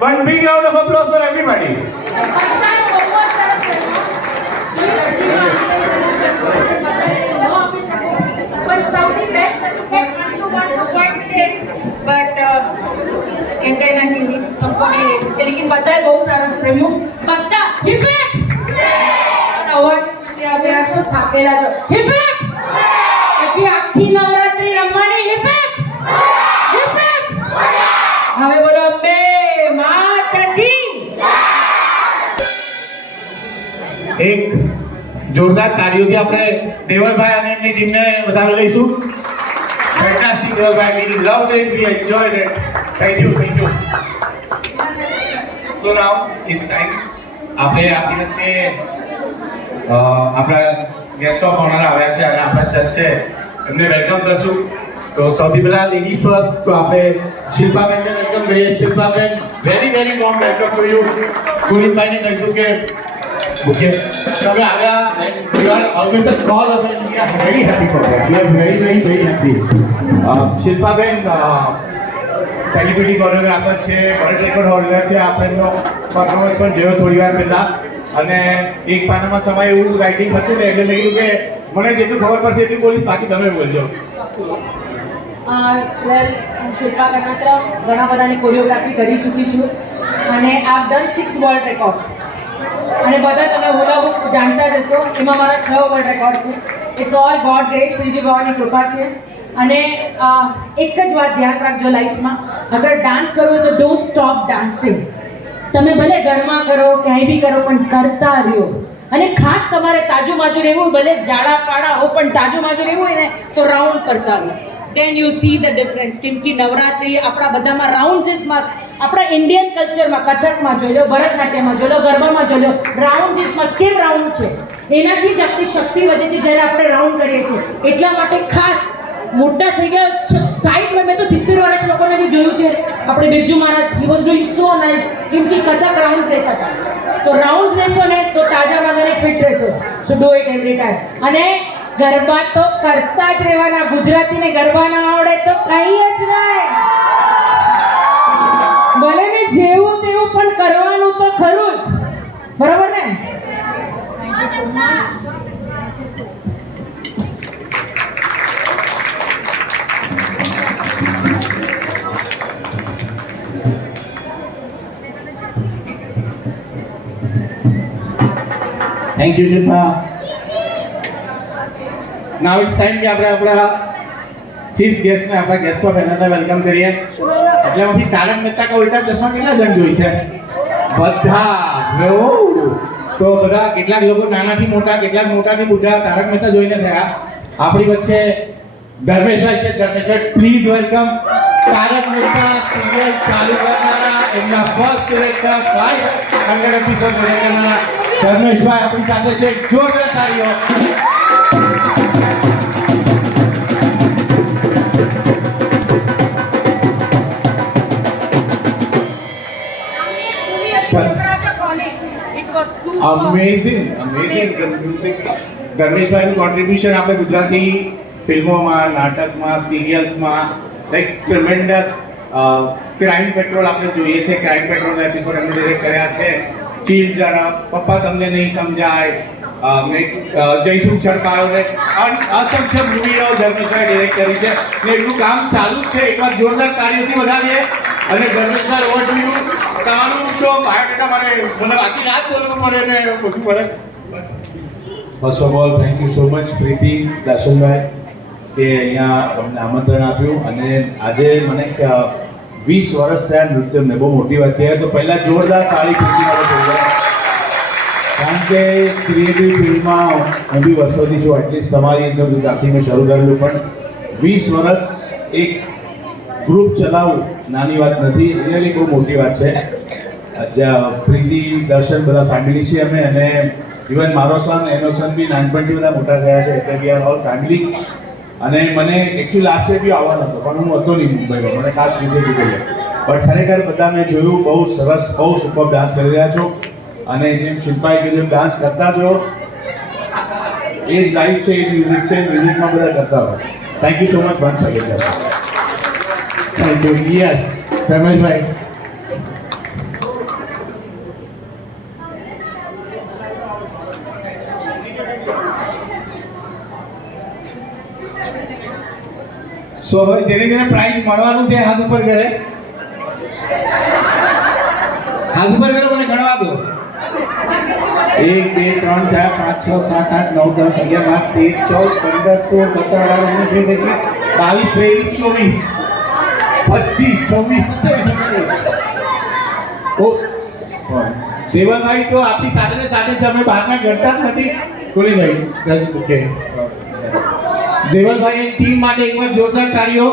one big round of applause for everybody. But Saudi best to get 1-1 but कहते हैं ना कि सबको नहीं ले सकते लेकिन पता है बहुत सारा प्रेमियों पता हिप हिप अवाज यहाँ पे आप सब થાકેલા છો हिप हिप પછી આખી નવરાત્રી રમવાની हिप हिप હવે બોલો અંબે માતા કી એક જોરદાર તાળીઓથી આપણે દેવલભાઈ અને એમની ટીમને વધાવી લઈશું. Fantastic Devalbhai, we loved it, we enjoyed it. Thank you. So now it's time. આપણે આપણી વચ્ચે આપણા ગેસ્ટ ઓફ ઓનર આવ્યા છે અને આપણા જજ છે એમને વેલકમ કરશું. તો સૌથી પહેલા લેડીઝ ફર્સ્ટ તો આપણે શિલ્પાબેનને વેલકમ કરીએ. Shilpaben, very warm welcome to you. પુનિતભાઈને કહીશું કે okay, તમે આવ્યા and you are always a call away and we are very happy for that. We are very happy. Shilpaben celebrity choreographer છે, વર્લ્ડ રેકોર્ડ હોલ્ડર છે. આપણે એમનો પરફોર્મન્સ પણ જોયો થોડી વાર પહેલા અને એક પાનામાં સમય એવું રાઇટિંગ હતું ને એટલે મેં કીધું કે મને જેટલું ખબર પડશે એટલું બોલીશ, બાકી તમે બોલજો. વેલ હું શિલ્પા કનાત્રા ઘણા બધાની કોરિયોગ્રાફી કરી ચૂકી છું અને આઈ ડન 6 વર્લ્ડ રેકોર્ડ્સ અને બધા તમે હુલા બુક જાણતા જ હશો. એમાં મારા 6 વર્લ્ડ રેકોર્ડ છે. It's all God grace, Shriji ભગવાનની કૃપા છે. અને એક જ વાત ધ્યાન રાખજો લાઈફમાં, અગર ડાન્સ કરવો હોય તો ડોન્ટ સ્ટોપ ડાન્સિંગ. તમે ભલે ઘરમાં કરો ક્યાંય બી કરો પણ કરતા રહ્યો. અને ખાસ તમારે તાજુમાજુ રહેવું હોય, ભલે જાડા પાડા હો પણ તાજુમાજુ રહેવું હોય ને તો રાઉન્ડ કરતા રહો. then you see the difference. કેમ કે નવરાત્રિ આપણા બધામાં રાઉન્ડ્સ ઇઝ મસ્ટ. આપણા ઇન્ડિયન કલ્ચરમાં કથકમાં જોઈ લો, ભરતનાટ્યમમાં જોઈ લો, ગરબામાં જોઈ લો, રાઉન્ડ ઇઝ મસ્ટ. કેમ રાઉન્ડ છે? એનાથી જ આપણી શક્તિ વધે છે જ્યારે આપણે રાઉન્ડ કરીએ છીએ. એટલા માટે ખાસ મોટા થઈ ગયા સાઈડમાં મેં તો 70 વર્ષ લોકોને બી જોયું છે. આપણે Birju Maharaj, he was doing so nice. કેમ કે કથક રાઉન્ડ રહેતા હતા. તો રાઉન્ડ લેશો ને તો તાજા માદાને ફિટ રહેશો. સો ડુ ઇટ એવરી ટાઈમ. અને ગરબા તો કરતા જ રહેવાના. ગુજરાતીને ગરબા ના આવડે તો કઈ જ નહીં. ભલે ને જેવું તેવું પણ કરવાનું તો ખરું જ. બરાબર ને? Thank you so much. Thank you Shilpa. Now it's time કે આપણે આપણા ચીફ ગેસ્ટને, આપણા ગેસ્ટ ઓફ ઓનરને વેલકમ કરીએ. એટલે પછી તારક મહેતા કા ઉલ્ટા ચશ્મા કેટલા જણ જોઈ છે? બધા. તો બધા કેટલાક લોકો નાનાથી મોટા, કેટલાક મોટાથી બુઢા તારક મહેતા જોઈને થયા. આપણી વચ્ચે ધર્મેશભાઈ છે. Dharmeshbhai, please welcome. Tarak Mehta serial ચાલુ કરનારા, એમના ફર્સ્ટ ડિરેક્ટર, 500 એપિસોડ કરનારા ધર્મેશભાઈ આપણી સાથે છે. જોરદાર તાળીઓ. Amazing music. ધર્મેશભાઈનું કોન્ટ્રીબ્યુશન આપણે ગુજરાતી ફિલ્મોમાં, નાટકમાં, સિરિયલ્સમાં લાઈક ટ્રેમેન્ડસ. ક્રાઇમ પેટ્રોલ આપણે જોઈએ છે, ક્રાઇમ પેટ્રોલના એપિસોડ એમને ડિરેક્ટ કર્યા છે. ચીલ ઝડપ, પપ્પા તમને નહીં સમજાય, જયસુખ છડકાયો ને અસંખ્ય મૂવીઓ ધર્મેશભાઈ ડિરેક્ટ કરી છે ને એટલું કામ ચાલુ જ છે. એકવાર જોરદાર તાળીઓથી વધાવીએ. અને ધર્મેશભાઈ, ઓવર ટુ યુ. તમારું તો બાયોડેટા મને આખી રાત બોલવું પડે ને ઓછું પડે. First of all thank you so much Preeti, Darshanbhai, કે અહીંયા અમને આમંત્રણ આપ્યું. અને આજે મને 20 વર્ષ થયા નૃત્યને, બહુ મોટી વાત કહેવાય. તો પહેલાં જોરદાર તાળી પ્રીતિ માટે થઈ જાય. કારણ કે ક્રિએટિવ ફિલ્ડમાં હું બી વર્ષોથી છું, એટલીસ્ટ તમારી અંદર ત્યાંથી મેં શરૂ કરેલું. પણ 20 વર્ષ એક ગ્રુપ ચલાવવું નાની વાત નથી, રિયલી બહુ મોટી વાત છે. પ્રીતિ, દર્શન બધા ફેમિલી છે અમે. અને ઇવન મારો સન, એનો સન બી નાનપણથી બધા મોટા થયા છે. એટલે વી આર ઓલ ફેમિલી. અને મને એકચ્યુઅલી લાસ્ટ યર બી આવવાનો હતો પણ હું હતો નહીં મુંબઈમાં, મને ખાસ રીતે કીધેલું. પણ ખરેખર બધા મેં જોયું, બહુ સરસ, બહુ સુપર ડાન્સ કરી રહ્યા છો. અને જેમ શિલ્પાએ કીધું ડાન્સ કરતા જો, એ જ લાઈફ છે, એ જ મ્યુઝિક છે. મ્યુઝિકમાં બધા કરતા હોય. Thank you so much once again. Thank you. Yes, Rameshbhai. So હવે જેને જેને પ્રાઇઝ મળવાનું છે હાથ ઉપર કરે, હાથ ઉપર કરો, મને ગણવા દો. 1 2 3 4 5 6 7 8 9 10 11 12 13 14 15 16 17 18 19 20 22 23 24 25 26 27 28 ઓ સેવાભાઈ તો આપણી સાથે ને સાથે જ અમે બહારના ગણતા જ નથી. કોલીભાઈ ઓકે, દેવલભાઈ ટીમ માટે એકવાર જોરદાર તાળીઓ.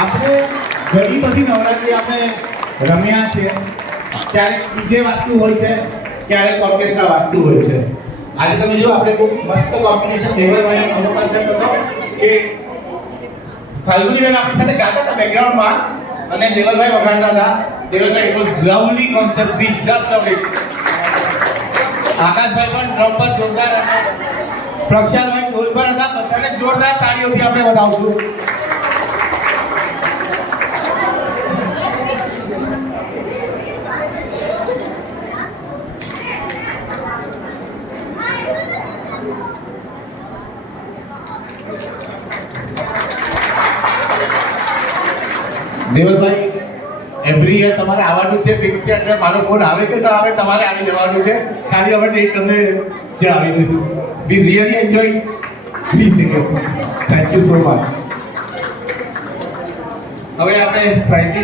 આપણે ઘણી બધી નવરાત્રી આપણે રમ્યા છે, ક્યારેક ડીજે વાગતું હોય છે, ક્યારેક ઓર્કેસ્ટ્રા વાગતું હોય છે. આજે તમે જો આપણે બહુ મસ્ત કોમ્બિનેશન દેવલભાઈનો નવો કન્સેપ્ટ હતો કે ફાલ્ગુનીબેન આપણી સાથે ગાતા હતા બેકગ્રાઉન્ડમાં અને દેવલભાઈ વગાડતા હતા. Devalbhai it was lovely concept, we just love it. Akashbhai પણ ડ્રમ પર જોરદાર હતા, પ્રક્ષાલભાઈ ઢોલ પર હતા. બધાને જોરદાર તાળીઓથી આપણે વધાવશું. દેવલભાઈ એવરી યર તમારે આવવાનું છે ફિક્સ છે, એટલે મારો ફોન આવે કે ના આવે તમારે આવી જવાનું છે. ખાલી અમે ડેટ તમને જે આવી દઈશું. We really enjoy this seconds. Thank you so much. હવે આપણે પ્રાઇઝિસ